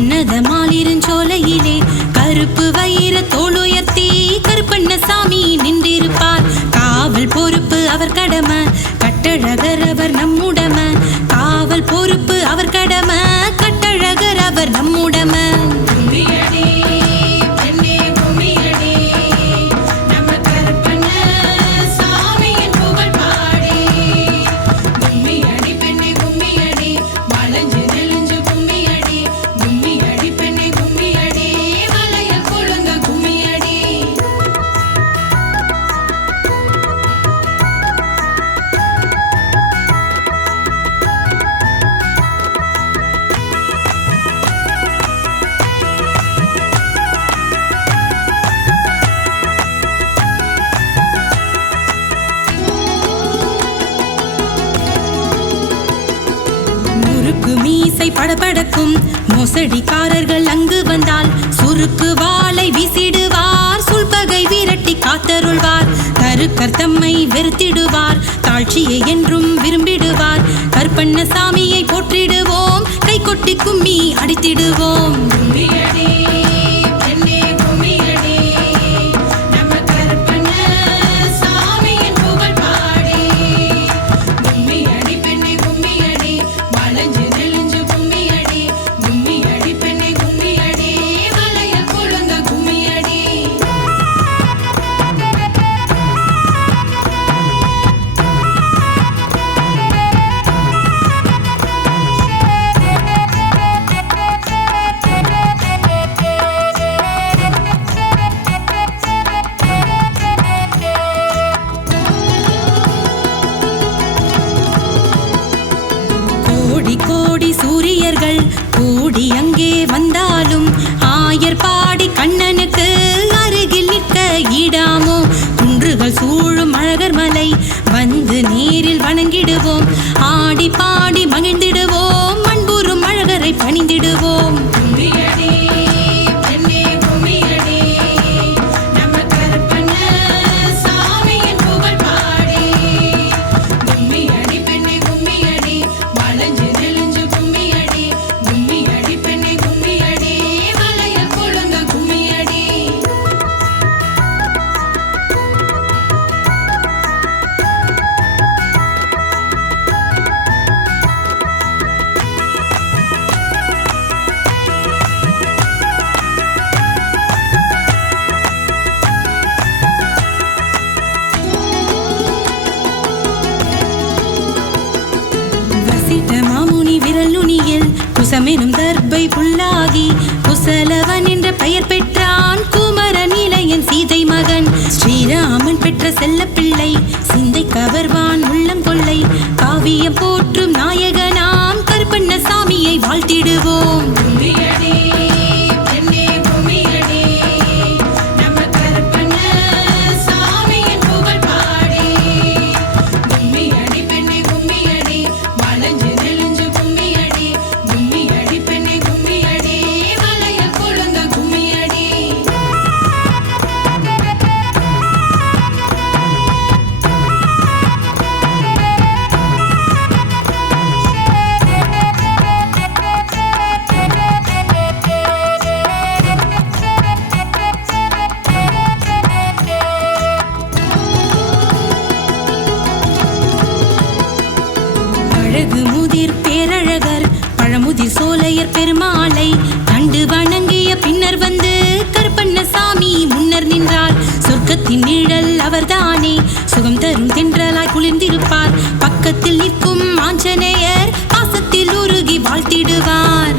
உன்னதமாலிருஞ்சோலையிலே கருப்பு வைர தோளுயர்த்தி கருப்பண்ணசாமி நின்றிருப்பார். காவல் பொறுப்பு அவர் கடமை, கட்டழகர் அவர் நம்முடம. காவல் பொறுப்பு அவர் கடமை, கட்டழகர் அவர் நம்முடம. மீசை படபடக்கும் மோசடிக்காரர்கள் அங்கு வந்தால் சுருக்கு வாளை வீசிடுவார். சுல்பகை விரட்டி காத்தருள்வார். கருக்கர் தம்மை வெறுத்திடுவார். தாழ்ச்சியை என்றும் விரும்பிடுவார். கருப்பண்ணசாமியை போற்றிடுவோம், கை கொட்டி கும்மி அடித்திடுவோம். கோடி சூரியர்கள் கூடி அங்கே வந்தாலும் ஆயர் பாடி கண்ணனுக்கு அருகில் நிற்க ஈடாமோ. குன்றுகள் சூழும் அழகர் மலை வந்து நேரில் வணங்கிடுவோம். ஆடி பாடி மகிழ்ந்திடுவோம், மண்புறும் அழகரை பணிந்திடுவோம். மாமுனி விரல் நுனியில் குசமெனும் தர்பை புல்லாகி குசலவன் என்ற பெயர் பெற்றான். குமரன் இளையன் சீதை மகன் ஸ்ரீராமன் பெற்ற செல்ல பிள்ளை. சிந்தை கவர்வான் உள்ளம் கொள்ளை காவியம் போற்றும் நாயகனாம் கருப்பண்ணசாமியை வாழ்த்திடுவோம். அழகு முதிர் பேரழகர் பழமுதிர் சோலையர் பெருமாளை கண்டு வணங்கிய பின்னர் வந்து கருப்பண்ணசாமி முன்னர் நின்றார். சொர்க்கத்தின் நிழல் அவர்தானே, சுகம் தரும் தென்றலாய் குளிர்ந்திருப்பார். பக்கத்தில் நிற்கும் ஆஞ்சநேயர் பாசத்தில் உருகி வாழ்த்திடுவார்.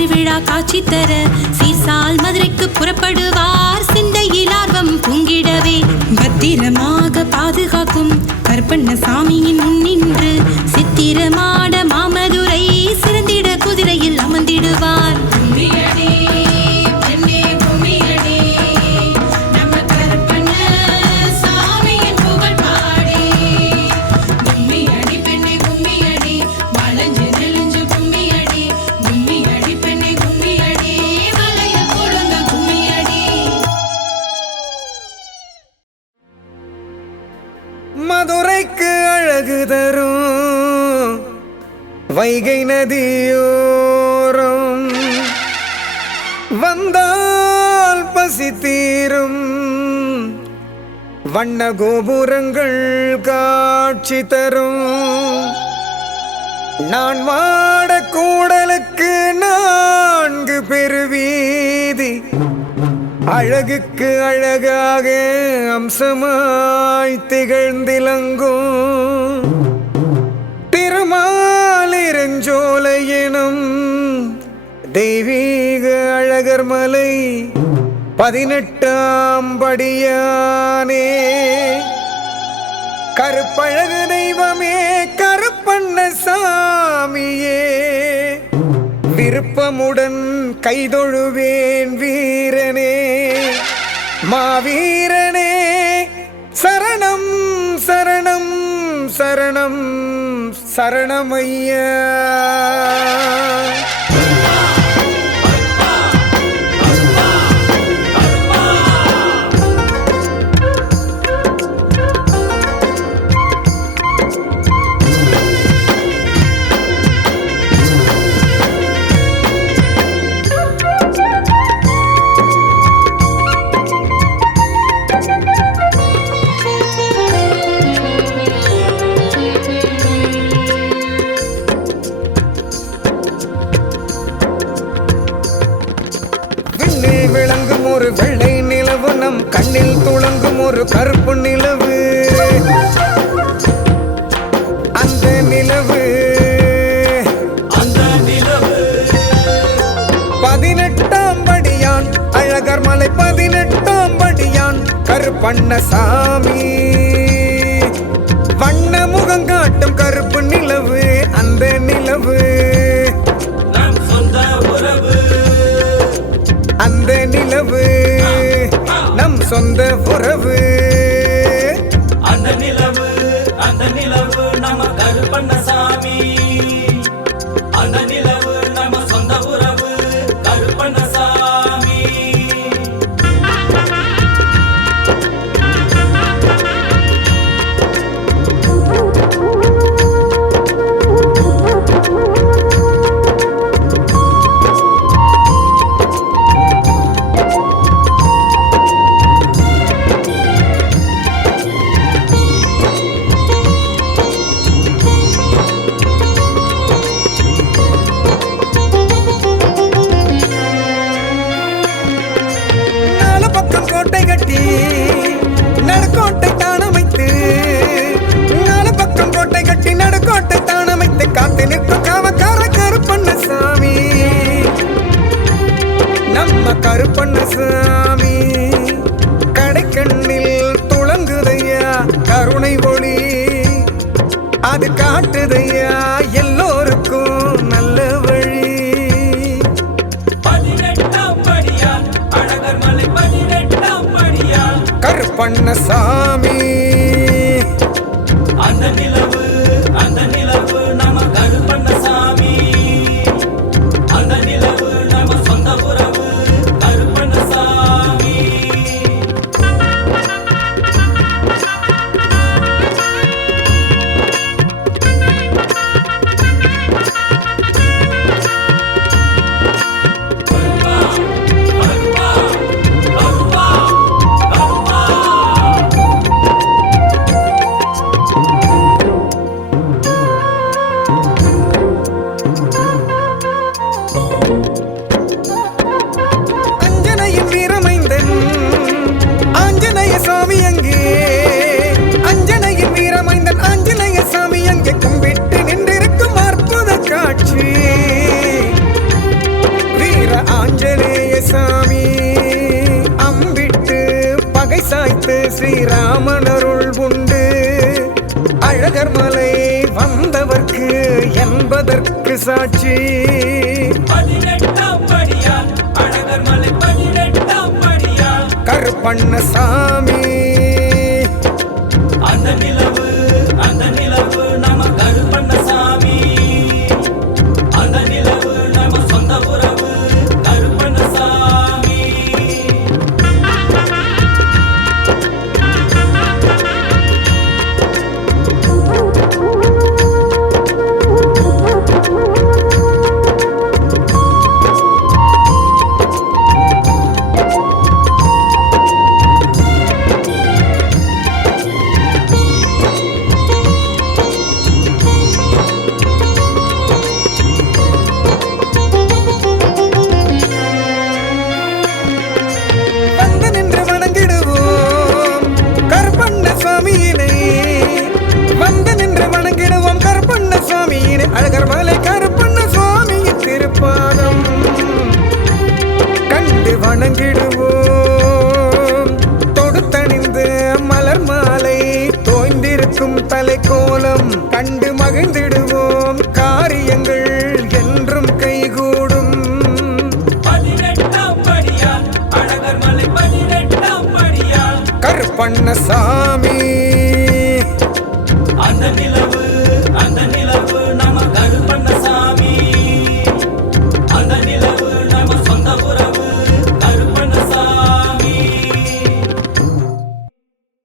திருவிழா காட்சி தர சீர்சால் மதுரைக்கு புறப்படுவார். சிந்தையில் ஆர்வம் பொங்கிடவே பத்திரமாக பாதுகாக்கும் கருப்பண்ணசாமியின் முன்னின்று சித்திரமாட மாமதுரை சிறந்திட குதிரையில் அமர்ந்திடுவார். மதுரைக்கு அழகு தரும் வைகை நதியோரம் வந்தால் பசி தீரும். வண்ண கோபுரங்கள் காட்சி தரும். நான் வாட கூடலுக்கு 4 பெருவீதி அழகுக்கு அழகாக அம்சமாய் திகழ்ந்திலங்கும். திருமாலிருஞ்சோலை எனும் தெய்வீக அழகர் மலை 18ஆம் படியானே. கருப்பழகு தெய்வமே கருப்பண்ணசாமியே விருப்பமுடன் கைதொழுவேன் வீரனே மாவீரனே. சரணம் சரணம் சரணம் சரணமையா. விளங்கும் ஒரு வெள்ளை நிலவு நம் கண்ணில் துளங்கும் ஒரு கருப்பு நிலவு. அந்த நிலவு 18ஆம் படியான் அழகர் மலை 18ஆம் படியான் கருப்பண்ணசாமி. வண்ண முகம் காட்டும் கருப்பு நிலவு. அந்த நிலவு அந்த நிலவு நம் சொந்த உறவு. அந்த நிலவு நம்ம கருப்பண்ணசாமி. அந்த நிலவு நம்ம சொந்த உறவு கருப்பண்ணசாமி. கோட்டை கட்டி நடுக்கோட்டை தானமைத்து 4 பக்கம் கோட்டை கட்டி நடுக்கோட்டை தானமைத்து காத்து நிற்கும் காவக்கார கருப்பண்ணசாமி. நம்ம கருப்பண்ணசாமி கடைக்கண்ணில் துளங்குதையா கருணை ஒளி. அது காட்டுதையா எல்லோருக்கும் நல்ல வழி. 18ஆம் படியான் அழகர் மலை 18ஆம் படியான் கருப்பண்ணசாமி. அந்த நிலவு நம்ம கருப்பண்ணசாமி. அந்த நிலவு நம்ம சொந்த உறவு கருப்பண்ணசாமி. அழகர் மலை வந்தவர்க்கு என்பதற்கு சாட்சி 18ஆம் படியான் அழகர் மலை 18ஆம் படியான் கருப்பண்ணசாமி அந்த நிலவு நம்ம கருப்பண்ணசாமி அந்த நிலவு நம்ம சொந்த உறவு கருப்பண்ணசாமி வந்து நின்று வணங்கிடுவோம் கருப்பண்ணசாமியினை வந்து நின்று வணங்கிடுவோம் கருப்பண்ணசாமியினை அழகர் மலை கருப்பண்ணசாமியின் திருப்பாதம் கண்டு வணங்கிடுவோம் தொடுத்தணிந்து மலர் மாலை தோய்ந்திருக்கும் தலைக்கோலம் கண்டு மகிழ்ந்திடுவோம் காரியங்கள் என்றும் கைகூடும் 18ஆம் படியான் அழகர் மலை 18ஆம் படியான் கருப்பண்ணசாமி